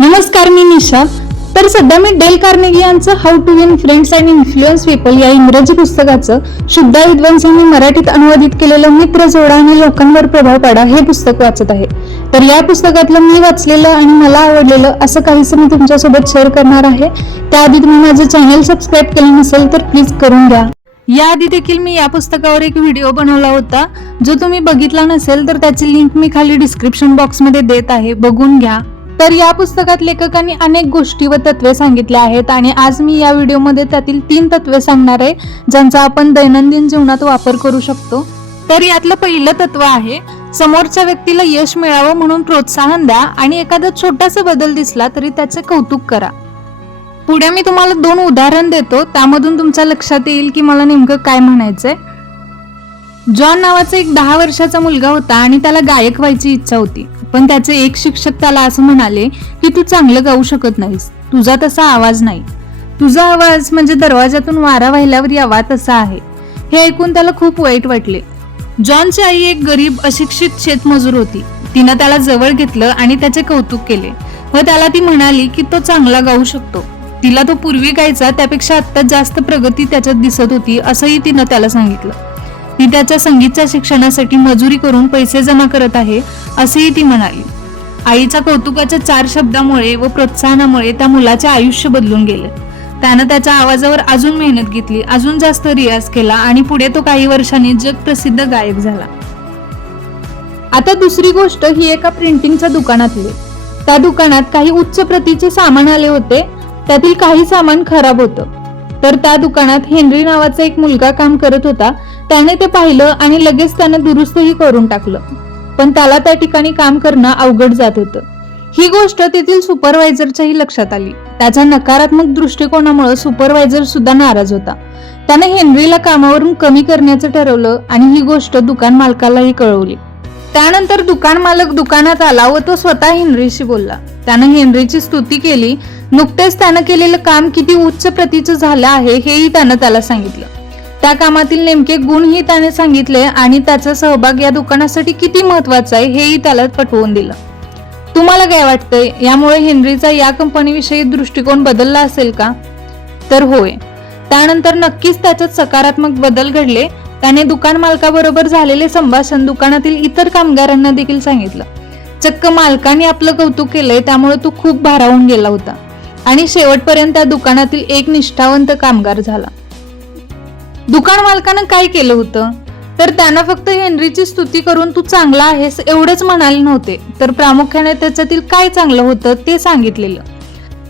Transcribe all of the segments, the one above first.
नमस्कार मी निशा. तर सध्या मी डेल कार्नेगी यांचं how to win friends and influence people या इंग्रजी पुस्तकाचं शुद्धा विद्वांसांनी मराठीत अनुवादित केलेलं मित्र जोडा आणि लोकांवर प्रभाव पाडा हे पुस्तक वाचत आहे. तर या पुस्तकातलं मी वाचलेलं आणि मला आवडलेलं असं काहीसं मी तुमच्यासोबत शेअर करणार आहे. त्याआधी तुम्ही माझं चॅनल सबस्क्राईब केलं नसेल तर प्लीज करून घ्या. याआधी देखील मी या पुस्तकावर एक व्हिडिओ बनवला होता. जो तुम्ही बघितला नसेल तर त्याची लिंक मी खाली डिस्क्रिप्शन बॉक्समध्ये देत आहे. बघून घ्या. तर या पुस्तकात लेखकांनी अनेक गोष्टी व तत्वे सांगितल्या आहेत आणि आज मी या व्हिडिओमध्ये त्यातील तीन तत्वे सांगणार आहे ज्यांचा आपण दैनंदिन जीवनात वापर करू शकतो. तर यातलं पहिलं तत्व आहे समोरच्या व्यक्तीला यश मिळावं म्हणून प्रोत्साहन द्या आणि एखादा छोटासा बदल दिसला तरी त्याचे कौतुक करा. पुढे मी तुम्हाला दोन उदाहरण देतो त्यामधून तुमच्या लक्षात येईल की मला नेमकं काय म्हणायचंय. जॉन नावाचा एक दहा वर्षाचा मुलगा होता आणि त्याला गायक व्हायची इच्छा होती. पण त्याचे एक शिक्षक त्याला असं म्हणाले की तू चांगलं गाऊ शकत नाहीस. तुझा तसा आवाज नाही. तुझा आवाज म्हणजे दरवाजातून वारा वाहिल्यावर यावा तसा आहे. हे ऐकून त्याला खूप वाईट वाटले. जॉनची आई एक गरीब अशिक्षित शेतमजूर होती. तिनं त्याला जवळ घेतलं आणि त्याचे कौतुक केले व त्याला ती म्हणाली की तो चांगला गाऊ शकतो. तिला तो पूर्वी गायचा त्यापेक्षा आत्ता जास्त प्रगती त्याच्यात दिसत होती असंही तिनं त्याला सांगितलं. मी त्याच्या संगीतच्या शिक्षणासाठी मजुरी करून पैसे जमा करत आहे असेही ती म्हणाली. आईच्या कौतुकाच्या चार शब्दामुळे व प्रोत्साहनामुळे त्या मुलाचे आयुष्य बदलून गेले. त्यानं त्याच्या आवाजावर अजून मेहनत घेतली अजून जास्त रियाज केला आणि पुढे तो काही वर्षांनी जगप्रसिद्ध गायक झाला. आता दुसरी गोष्ट ही एका प्रिंटिंगच्या दुकानातली. त्या दुकानात काही उच्च प्रतीचे सामान आले होते त्यातील काही सामान खराब होतं. तर त्या दुकानात हेनरी नावाचा एक मुलगा काम करत होता. त्याने ते पाहिलं आणि लगेच त्यानं दुरुस्तही करून टाकलं. पण त्याला त्या ठिकाणी काम करणं अवघड जात होतं. ही गोष्ट तेथील सुपरवायझरच्याही लक्षात आली. त्याच्या नकारात्मक दृष्टिकोनामुळे सुपरवायझर सुद्धा नाराज होता. त्याने हेनरीला कामावरून कमी करण्याचं ठरवलं आणि ही गोष्ट दुकान मालकालाही कळवली. त्यानंतर दुकान मालक दुकानात आला व तो स्वतः हेनरीशी बोलला. त्यानं हेनरीची स्तुती केली. नुकतेच त्यानं केलेलं काम किती उच्च प्रतीचं झालं आहे हेही त्यानं त्याला सांगितलं. त्या कामातील नेमके गुणही त्याने सांगितले आणि त्याचा सहभाग या दुकानासाठी किती महत्त्वाचा आहे हेही त्याला पटवून दिलं. तुम्हाला काय वाटतंय? यामुळे हेनरीचा या कंपनीविषयी दृष्टिकोन बदलला असेल का? तर होय. त्यानंतर नक्कीच त्याच्यात सकारात्मक बदल घडले. त्याने दुकान मालकाबरोबर झालेले संभाषण दुकानातील इतर कामगारांना देखील सांगितलं. चक्क मालकाने आपलं कौतुक केलंय त्यामुळे तो खूप भारावून गेला होता. आणि शेवटपर्यंत त्या दुकानातील एक निष्ठावंत कामगार झाला. दुकान मालकानं काय केलं होतं? तर त्यांना फक्त हेनरीची स्तुती करून तू चांगला आहेस एवढंच म्हणाले नव्हते तर प्रामुख्याने त्याच्यातील काय चांगलं होतं ते सांगितलेलं.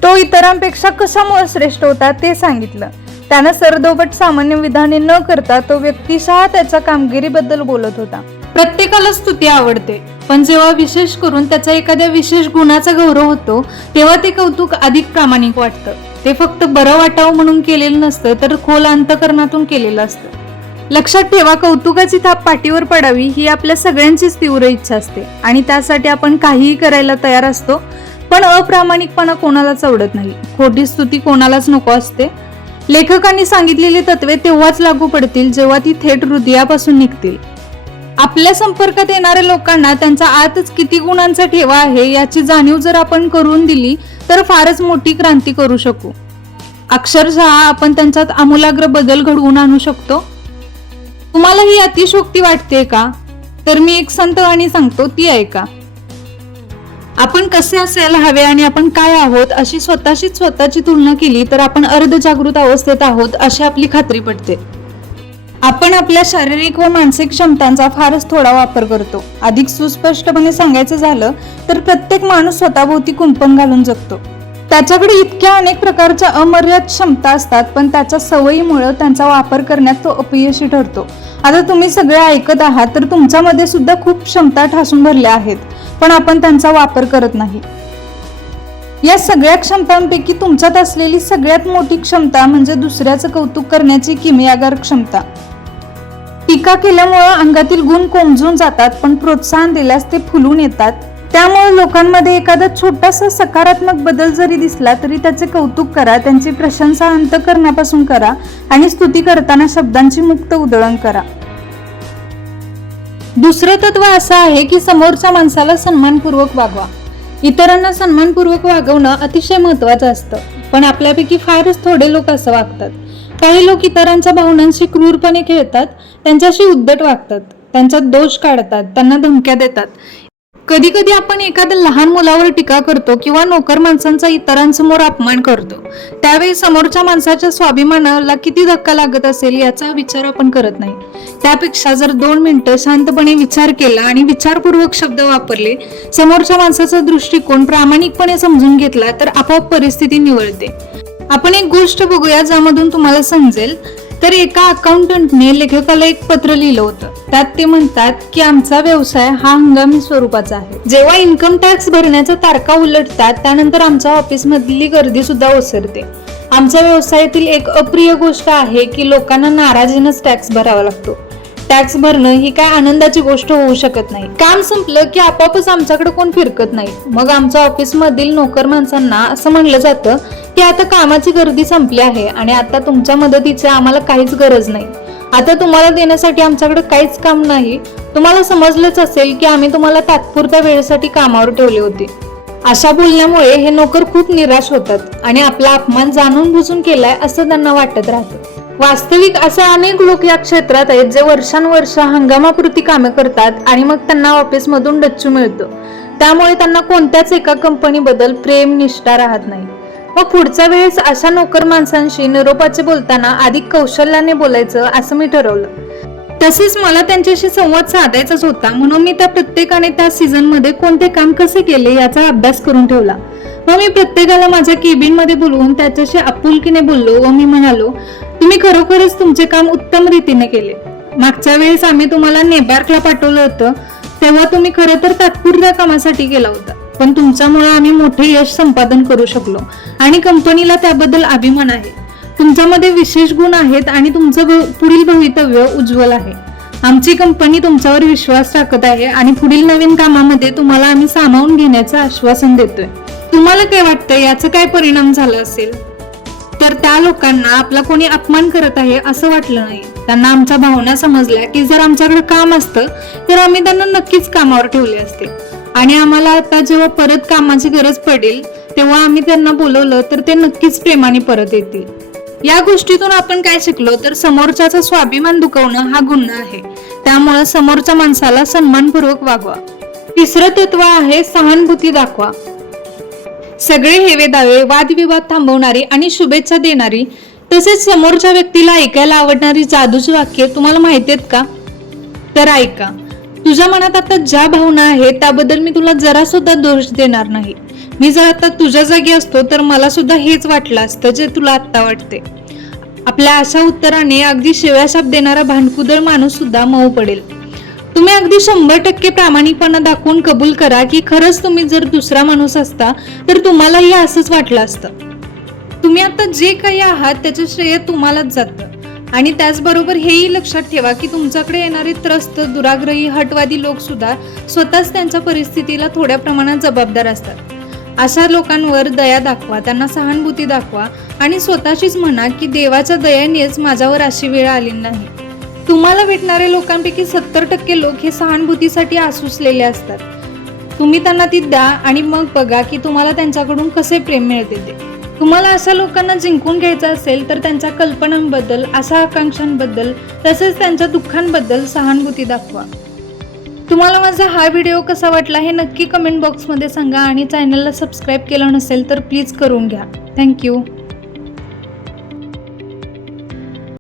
तो इतरांपेक्षा कशामुळे श्रेष्ठ होता ते सांगितलं. त्यानं सरदोबट सामान्य विधाने न करता तो व्यक्तिशः त्याच्या कामगिरीबद्दल बोलत होता. प्रत्येकाला स्तुती आवडते पण जेव्हा विशेष करून त्याचा एखाद्या विशेष गुणाचा गौरव होतो तेव्हा ते कौतुक अधिक प्रामाणिक वाटतं. ते फक्त बरं वाटावं म्हणून केलेलं नसतं तर खोल अंतकरणातून केलेलं असतं. लक्षात ठेवा कौतुकाची थाप पाठीवर पडावी ही आपल्या सगळ्यांचीच तीव्र इच्छा असते आणि त्यासाठी आपण काहीही करायला तयार असतो पण अप्रामाणिकपणा कोणालाच आवडत नाही. खोटी स्तुती कोणालाच नको असते लेखकांनी सांगितलेली तत्वे तेव्हाच लागू पडतील जेव्हा ती थेट हृदयापासून निघतील. आपल्या संपर्कात येणाऱ्या लोकांना त्यांचा आतच किती गुणांचा ठेवा आहे याची जाणीव जर आपण करून दिली तर फारच मोठी क्रांती करू शकू. अक्षरशः आपण त्यांच्यात आमूलाग्र बदल घडवून आणू शकतो. तुम्हाला ही अतिशोक्ती वाटते का? तर मी एक संत वाणी सांगतो ती ऐका आपण कसे असायला हवे आणि आपण काय आहोत अशी स्वतःशीच स्वतःची तुलना केली तर आपण अर्धजागृत अवस्थेत आहोत अशी आपली खात्री पडते आपण आपल्या शारीरिक व मानसिक क्षमतांचा फारच थोडा वापर करतो. अधिक सुस्पष्टपणे सांगायचं झालं तर प्रत्येक माणूस स्वतःभोवती कुंपण घालून जगतो. त्याच्याकडे इतक्या अनेक प्रकारच्या अमर्याद क्षमता असतात पण त्याच्या सवयीमुळे त्यांचा वापर करण्यात तो अपयशी ठरतो. आता तुम्ही सगळे ऐकत आहात तर तुमच्यामध्ये सुद्धा खूप क्षमता ठासून भरल्या आहेत पण आपण त्यांचा वापर करत नाही. या सगळ्या क्षमतांपैकी तुमच्यात असलेली सगळ्यात मोठी क्षमता म्हणजे दुसऱ्याचं कौतुक करण्याची किमयागार क्षमता. टीका केल्यामुळं अंगातील गुण कोमजून जातात पण प्रोत्साहन दिल्यास ते फुलून येतात. त्यामुळे लोकांमध्ये एखादा छोटासा सकारात्मक बदल जरी दिसला तरी त्याचे कौतुक करा त्यांची प्रशंसा अंतकरणापासून करा आणि स्तुती करताना शब्दांची मुक्त उधळण करा. दुसरं तत्व असं आहे की समोरच्या माणसाला सन्मानपूर्वक वागवा. इतरांना सन्मानपूर्वक वागवणं अतिशय महत्वाचं असतं पण आपल्यापैकी फारच थोडे लोक असं वागतात. काही लोक इतरांच्या भावनांशी क्रूरपणे खेळतात त्यांच्याशी उद्धट वागतात त्यांचा दोष काढतात त्यांना धमक्या देतात. कधी कधी आपण एखाद्या लहान मुलावर टीका करतो किंवा नोकर माणसांचा इतरांसमोर अपमान करतो. त्यावेळी समोरच्या माणसाच्या स्वाभिमानाला किती धक्का लागत असेल याचा विचार आपण करत नाही. त्यापेक्षा जर दोन मिनिटं शांतपणे विचार केला आणि विचारपूर्वक शब्द वापरले समोरच्या माणसाचा दृष्टिकोन प्रामाणिकपणे समजून घेतला तर आपोआप परिस्थिती निवळते. आपण एक गोष्ट बघूया ज्यामधून तुम्हाला समजेल तर एका अकाउंटंटने लेखकाला एक पत्र लिहिलं होतं. त्यात ते म्हणतात की आमचा व्यवसाय हा हंगामी स्वरूपाचा आहे. जेव्हा इन्कम टॅक्स भरण्याच्या तारखा उलटतात त्यानंतर आमच्या ऑफिसमधली गर्दी सुद्धा ओसरते. आमच्या व्यवसायातील एक अप्रिय गोष्ट आहे की लोकांना नाराजीनच टॅक्स भरावा लागतो. टॅक्स भरणं ही काय आनंदाची गोष्ट होऊ शकत नाही. काम संपलं की आपोआपच आमच्याकडे कोण फिरकत नाही. मग आमच्या ऑफिसमधील नोकर माणसांना असं म्हणलं जातं की आता कामाची गर्दी संपली आहे आणि आता तुमच्या मदतीची आम्हाला काहीच गरज नाही. आता तुम्हाला देण्यासाठी आमच्याकडे काहीच काम नाही. तुम्हाला समजलंच असेल की आम्ही तुम्हाला तात्पुरत्या वेळेसाठी कामावर ठेवले होते. अशा बोलण्यामुळे हे नोकर खूप निराश होतात आणि आपला अपमान जाणून बुजून केलाय असं त्यांना वाटत राहतं. वास्तविक असे अनेक लोक या क्षेत्रात आहेत जे वर्षानुवर्ष हंगामापुरती कामे करतात आणि मग त्यांना ऑफिसमधून डच्चू मिळतं. त्यामुळे त्यांना कोणत्याच एका कंपनीबद्दल प्रेम निष्ठा राहत नाही. मग पुढच्या वेळेस अशा नोकर माणसांशी निरोपाचे बोलताना अधिक कौशल्याने बोलायचं असं मी ठरवलं. तसेच मला त्यांच्याशी संवाद साधायचाच होता म्हणून मी त्या प्रत्येकाने त्या सीझनमध्ये कोणते काम कसे केले याचा अभ्यास करून ठेवला. मग मी प्रत्येकाला माझ्या केबिनमध्ये बोलवून त्याच्याशी आपुलकीने बोललो व मी म्हणालो तुम्ही खरोखरच तुमचे काम उत्तम रीतीने केले. मागच्या वेळेस आम्ही तुम्हाला नेबार्कला पाठवलं होतं तेव्हा तुम्ही खरं तर तात्पुरत्या कामासाठी गेला होता. पण तुमच्यामुळे आम्ही मोठे यश संपादन करू शकलो. आणि कंपनीला त्याबद्दल अभिमान आहे. तुमच्यामध्ये विशेष गुण आहेत आणि तुमचं पुढील भवितव्य उज्ज्वल आहे. आमची कंपनी तुमच्यावर विश्वास टाकत आहे आणि पुढील नवीन कामामध्ये तुम्हाला आम्ही सामावून घेण्याचं आश्वासन देतोय. तुम्हाला काय वाटतं याचा काय परिणाम झाला असेल? तर त्या लोकांना आपला कोणी अपमान करत आहे असं वाटलं नाही. त्यांना आमच्या भावना समजल्या की जर आमच्याकडे काम असतं तर आम्ही त्यांना नक्कीच कामावर ठेवले असते. आणि आम्हाला आता जेव्हा परत कामाची गरज पडेल तेव्हा आम्ही त्यांना बोलवलं तर ते नक्कीच प्रेमाने परत येतील. या गोष्टीतून आपण काय शिकलो तर समोरच्याचा स्वाभिमान दुखवणं हा गुन्हा आहे. त्यामुळे समोरच्या माणसाला सन्मानपूर्वक वागवा. तिसरं तत्व आहे सहानुभूती दाखवा. सगळे हेवेदावे वादविवाद थांबवणारी आणि शुभेच्छा देणारी तसेच समोरच्या व्यक्तीला ऐकायला आवडणारी जादूची वाक्य तुम्हाला माहिती आहेत का? तर ऐका तुझ्या मनात आता ज्या भावना आहेत त्याबद्दल मी तुला जरा सुद्धा दोष देणार नाही. मी जर आता तुझ्या जागी असतो तर मला सुद्धा हेच वाटलं असतं जे तुला आत्ता वाटते. आपल्या अशा उत्तराने अगदी शिव्या शाप देणारा भांडकुदळ माणूस सुद्धा मऊ पडेल. तुम्ही अगदी शंभर टक्के प्रामाणिकपणा दाखवून कबूल करा की खरंच तुम्ही जर दुसरा माणूस असता तर तुम्हालाही असंच वाटलं असतं. तुम्ही आता जे काही आहात त्याचं श्रेय तुम्हालाच जातं. आणि त्याचबरोबर हेही लक्षात ठेवा की तुमच्याकडे येणारे त्रस्त दुराग्रही हटवादी लोक सुद्धा स्वतःच त्यांच्या परिस्थितीला थोड्या प्रमाणात जबाबदार असतात. अशा लोकांवर दया दाखवा त्यांना सहानुभूती दाखवा आणि स्वतःशीच म्हणा की देवाच्या दयेनेच माझ्यावर अशी वेळ आली नाही. तुम्हाला भेटणाऱ्या लोकांपैकी सत्तर टक्के लोक हे सहानुभूतीसाठी आसुसलेले असतात. तुम्ही त्यांना ती द्या आणि मग बघा की तुम्हाला त्यांच्याकडून कसे प्रेम मिळते ते. तुम्हाला अशा लोकांना जिंकून घ्यायचं असेल तर त्यांच्या कल्पनांबद्दल आशा आकांक्षांबद्दल तसेच त्यांच्या दुःखांबद्दल सहानुभूती दाखवा. तुम्हाला माझा हा व्हिडिओ कसा वाटला हे नक्की कमेंट बॉक्समध्ये सांगा आणि चॅनलला सबस्क्राईब केलं नसेल तर प्लीज करून घ्या. थँक्यू